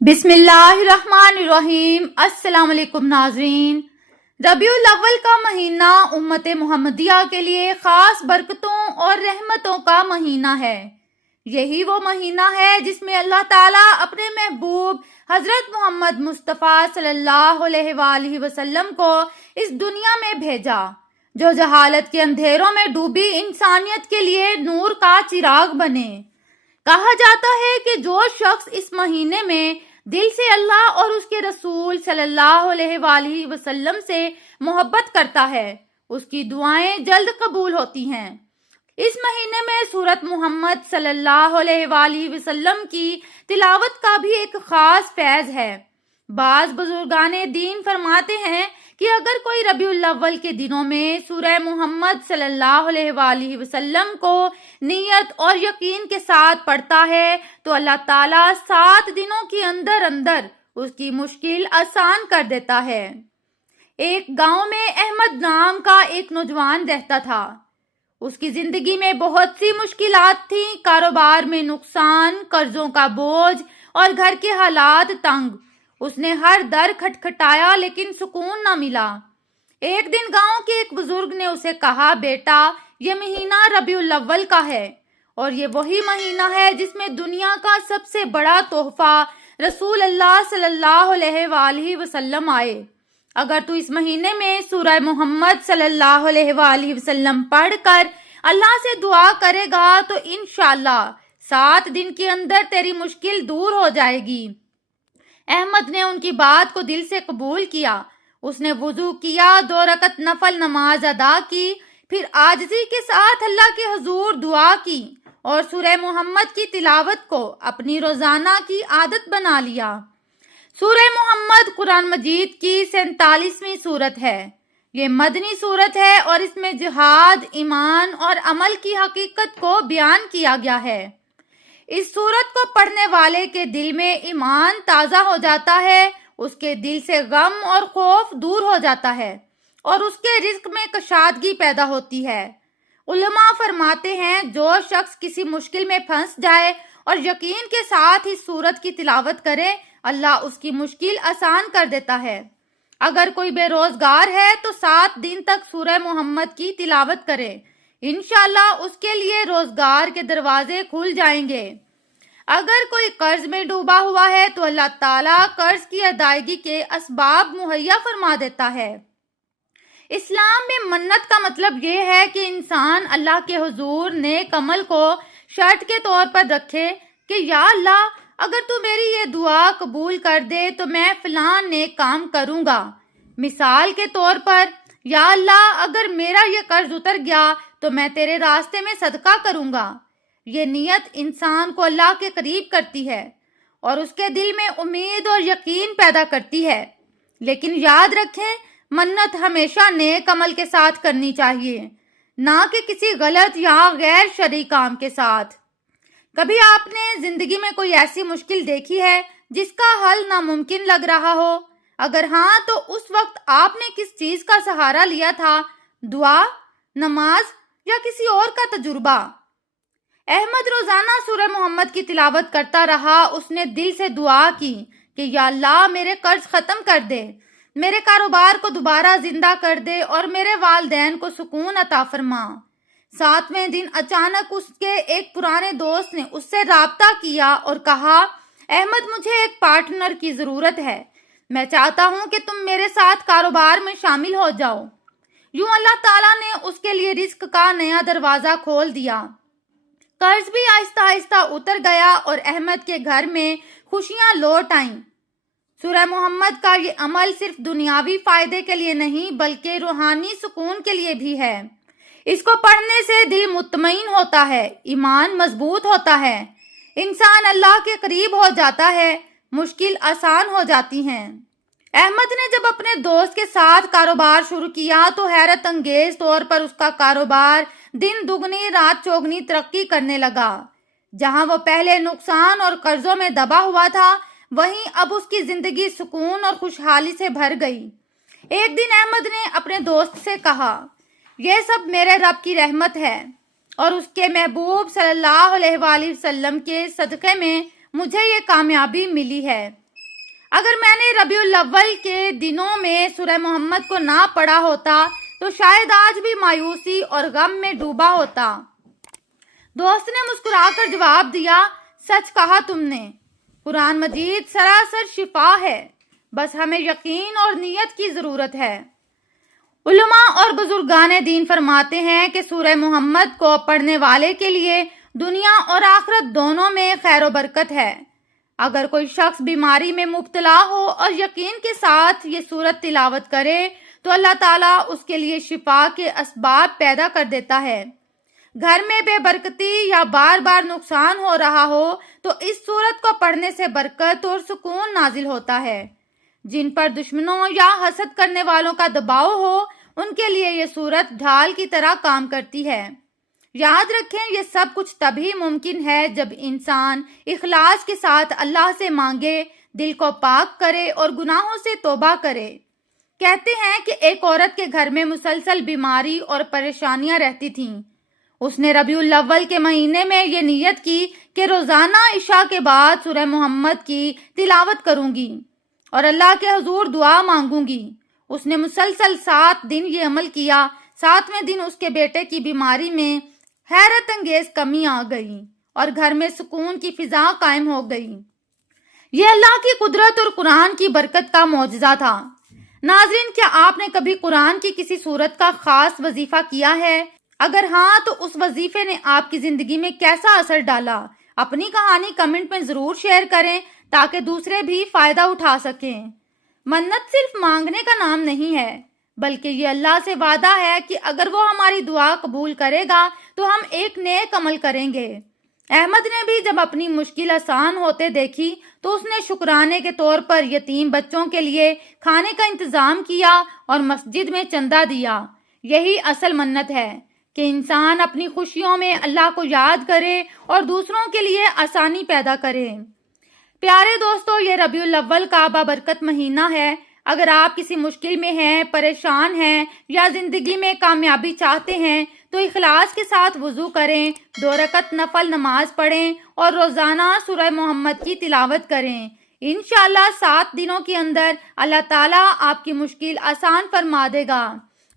बिस्मिल्लाहिर्रहमानिर्रहीम। अस्सलाम वालेकुम नाजरीन। रबीउल अव्वल का महीना उम्मत मुहम्मदिया के लिए खास बरकतों और रहमतों का महीना है। यही वो महीना है जिसमें अल्लाह ताला अपने महबूब हजरत मोहम्मद मुस्तफ़ा सल्लल्लाहु अलैहि वसल्लम को इस दुनिया में भेजा, जो जहालत के अंधेरों में डूबी इंसानियत के लिए नूर का चिराग बने। कहा जाता है कि जो शख्स इस महीने में दिल से अल्लाह और उसके रसूल सल्लल्लाहु अलैहि वसल्लम से मोहब्बत करता है, उसकी दुआएं जल्द कबूल होती हैं। इस महीने में सूरत मोहम्मद सल्लल्लाहु अलैहि वसल्लम की तिलावत का भी एक खास फैज है। बाज बुजुर्गाने दीन फरमाते हैं कि अगर कोई रबीउल अव्वल के दिनों में सूरह मोहम्मद सल्लल्लाहु अलैहि वसल्लम को नियत और यकीन के साथ पढ़ता है तो अल्लाह ताला 7 दिनों के अंदर अंदर उसकी मुश्किल आसान कर देता है। एक गांव में अहमद नाम का एक नौजवान रहता था। उसकी जिंदगी में बहुत सी मुश्किलात थी। कारोबार में नुकसान, कर्जों का बोझ और घर के हालात तंग। उसने हर दर खटखटाया लेकिन सुकून न मिला। एक दिन गांव के एक बुजुर्ग ने उसे कहा, बेटा, ये महीना रबीउल अव्वल का है और ये वही महीना है जिसमें दुनिया का सबसे बड़ा तोहफा रसूल अल्लाह सल्लल्लाहु अलैहि वसल्लम आए। अगर तू इस महीने में सूरह मोहम्मद सल्लल्लाहु अलैहि वसल्लम पढ़कर अल्लाह से दुआ करेगा तो इंशाअल्लाह 7 दिन के अंदर तेरी मुश्किल दूर हो जाएगी। अहमद ने उनकी बात को दिल से कबूल किया। उसने वुजू किया, 2 रकत नफल नमाज अदा की, फिर आजिज़ी के साथ अल्लाह के हुजूर दुआ की और सूरह मोहम्मद की तिलावत को अपनी रोजाना की आदत बना लिया। सूरह मोहम्मद कुरान मजीद की 47वीं सूरत है। ये मदनी सूरत है और इसमें जिहाद, ईमान और अमल की हकीकत को बयान किया गया है। इस सूरत को पढ़ने वाले के दिल में ईमान ताज़ा हो जाता है, उसके दिल से गम और खौफ दूर हो जाता है और उसके रिज्क में कशादगी पैदा होती है। उलमा फरमाते हैं, जो शख्स किसी मुश्किल में फंस जाए और यकीन के साथ इस सूरत की तिलावत करे, अल्लाह उसकी मुश्किल आसान कर देता है। अगर कोई बेरोजगार है तो 7 दिन तक सूरह मोहम्मद की तिलावत करे, इंशाअल्लाह उसके लिए रोजगार के दरवाजे खुल जाएंगे। अगर कोई कर्ज में डूबा हुआ है तो अल्लाह ताला कर्ज की अदायगी के असबाब मुहैया फरमा देता है। इस्लाम में मन्नत का मतलब ये है कि इंसान अल्लाह के हुजूर नेक अमल को शर्त के तौर पर रखे कि या अल्लाह, अगर तू मेरी ये दुआ कबूल कर दे तो मैं फलां नेक काम करूंगा। मिसाल के तौर पर, या अल्लाह, अगर मेरा ये कर्ज उतर गया तो मैं तेरे रास्ते में सदका करूंगा। ये नियत इंसान को अल्लाह के करीब करती है और उसके दिल में उम्मीद और यकीन पैदा करती है। लेकिन याद रखें, मन्नत हमेशा नेक अमल के साथ करनी चाहिए, ना कि किसी गलत या गैर शरई काम के साथ। कभी आपने जिंदगी में कोई ऐसी मुश्किल देखी है जिसका हल नामुमकिन लग रहा हो? अगर हाँ, तो उस वक्त आपने किस चीज का सहारा लिया था? दुआ, नमाज या किसी और का तजुर्बा? अहमद रोजाना सूरह मोहम्मद की तिलावत करता रहा। उसने दिल से दुआ की कि या अल्लाह, मेरे कर्ज खत्म कर दे, मेरे कारोबार को दोबारा जिंदा कर दे और मेरे वालिदैन को सुकून अता फरमा। 7वें दिन अचानक उसके एक पुराने दोस्त ने उससे राब्ता किया और कहा, अहमद, मुझे एक पार्टनर की जरूरत है। मैं चाहता हूं कि तुम मेरे साथ कारोबार में शामिल हो जाओ। यूं अल्लाह ताला ने उसके लिए रिस्क का नया दरवाजा खोल दिया। कर्ज भी आहिस्ता आहिस्ता उतर गया और अहमद के घर में खुशियां लौट आईं। सूरह मोहम्मद का ये अमल सिर्फ दुनियावी फायदे के लिए नहीं बल्कि रूहानी सुकून के लिए भी है। इसको पढ़ने से दिल मुतमईन होता है, ईमान मजबूत होता है, इंसान अल्लाह के करीब हो जाता है, मुश्किल आसान हो जाती हैं। अहमद ने जब अपने दोस्त के साथ कारोबार शुरू किया तो हैरत अंगेज तौर पर उसका कारोबार दिन दुगनी रात चौगनी तरक्की करने लगा। जहां वो पहले नुकसान और कर्जों में दबा हुआ था, वहीं अब उसकी जिंदगी सुकून और खुशहाली से भर गई। एक दिन अहमद ने अपने दोस्त से कहा, यह सब मेरे रब की रहमत है और उसके महबूब सल्लल्लाहु अलैहि वसल्लम के सदक़े में मुझे ये कामयाबी मिली है। اگر میں نے ربیع الاول کے دنوں میں سورہ محمد کو نہ پڑھا ہوتا تو شاید آج بھی مایوسی اور غم میں ڈوبا ہوتا۔ دوست نے مسکرا کر جواب دیا، سچ کہا تم نے، قرآن مجید سراسر شفا ہے، بس ہمیں یقین اور نیت کی ضرورت ہے۔ علماء اور بزرگان دین فرماتے ہیں کہ سورہ محمد کو پڑھنے والے کے لیے دنیا اور آخرت دونوں میں خیر و برکت ہے۔ اگر کوئی شخص بیماری میں مبتلا ہو اور یقین کے ساتھ یہ سورت تلاوت کرے تو اللہ تعالیٰ اس کے لیے شفا کے اسباب پیدا کر دیتا ہے۔ گھر میں بے برکتی یا بار بار نقصان ہو رہا ہو تو اس سورت کو پڑھنے سے برکت اور سکون نازل ہوتا ہے۔ جن پر دشمنوں یا حسد کرنے والوں کا دباؤ ہو ان کے لیے یہ سورت ڈھال کی طرح کام کرتی ہے۔ یاد رکھیں یہ سب کچھ تبھی ممکن ہے جب انسان اخلاص کے ساتھ اللہ سے مانگے، دل کو پاک کرے اور گناہوں سے توبہ کرے۔ کہتے ہیں کہ ایک عورت کے گھر میں مسلسل بیماری اور پریشانیاں رہتی تھیں۔ اس نے ربیع الاول کے مہینے میں یہ نیت کی کہ روزانہ عشاء کے بعد سورہ محمد کی تلاوت کروں گی اور اللہ کے حضور دعا مانگوں گی۔ اس نے مسلسل 7 دن یہ عمل کیا۔ 7ویں دن اس کے بیٹے کی بیماری میں حیرت انگیز کمی آ گئی اور گھر میں سکون کی فضا قائم ہو گئی۔ یہ اللہ کی قدرت اور قرآن کی برکت کا معجزہ تھا۔ ناظرین، کیا آپ نے کبھی قرآن کی کسی سورت کا خاص وظیفہ کیا ہے؟ اگر ہاں تو اس وظیفے نے آپ کی زندگی میں کیسا اثر ڈالا؟ اپنی کہانی کمنٹ میں ضرور شیئر کریں تاکہ دوسرے بھی فائدہ اٹھا سکیں۔ منت صرف مانگنے کا نام نہیں ہے، بلکہ یہ اللہ سے وعدہ ہے کہ اگر وہ ہماری دعا قبول کرے گا تو ہم ایک نیک عمل کریں گے۔ احمد نے بھی جب اپنی مشکل آسان ہوتے دیکھی تو اس نے شکرانے کے طور پر یتیم بچوں کے لیے کھانے کا انتظام کیا اور مسجد میں چندہ دیا۔ یہی اصل منت ہے کہ انسان اپنی خوشیوں میں اللہ کو یاد کرے اور دوسروں کے لیے آسانی پیدا کرے۔ پیارے دوستو، یہ ربیع الاول کا بابرکت مہینہ ہے۔ اگر آپ کسی مشکل میں ہیں، پریشان ہیں یا زندگی میں کامیابی چاہتے ہیں تو اخلاص کے ساتھ وضو کریں، 2 رکعت نفل نماز پڑھیں اور روزانہ سورہ محمد کی تلاوت کریں۔ انشاءاللہ 7 دنوں کے اندر اللہ تعالیٰ آپ کی مشکل آسان فرما دے گا۔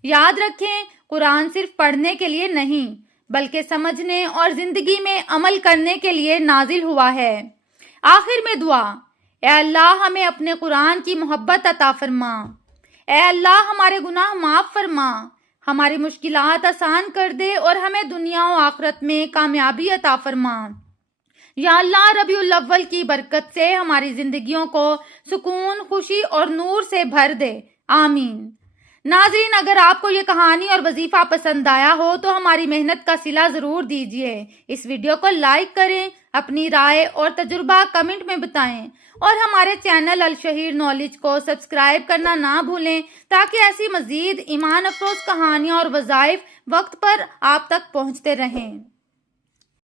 یاد رکھیں، قرآن صرف پڑھنے کے لیے نہیں بلکہ سمجھنے اور زندگی میں عمل کرنے کے لیے نازل ہوا ہے۔ آخر میں دعا، اے اللہ ہمیں اپنے قرآن کی محبت عطا فرما۔ اے اللہ ہمارے گناہ معاف فرما، ہماری مشکلات آسان کر دے اور ہمیں دنیا و آخرت میں کامیابی عطا فرما۔ یا اللہ ربیع الاول کی برکت سے ہماری زندگیوں کو سکون، خوشی اور نور سے بھر دے، آمین۔ ناظرین، اگر آپ کو یہ کہانی اور وظیفہ پسند آیا ہو تو ہماری محنت کا صلہ ضرور دیجیے۔ اس ویڈیو کو لائک کریں، اپنی رائے اور تجربہ کمنٹ میں بتائیں اور ہمارے چینل الشہیر نالج کو سبسکرائب کرنا نہ بھولیں تاکہ ایسی مزید ایمان افروز کہانیاں اور وظائف وقت پر آپ تک پہنچتے رہیں۔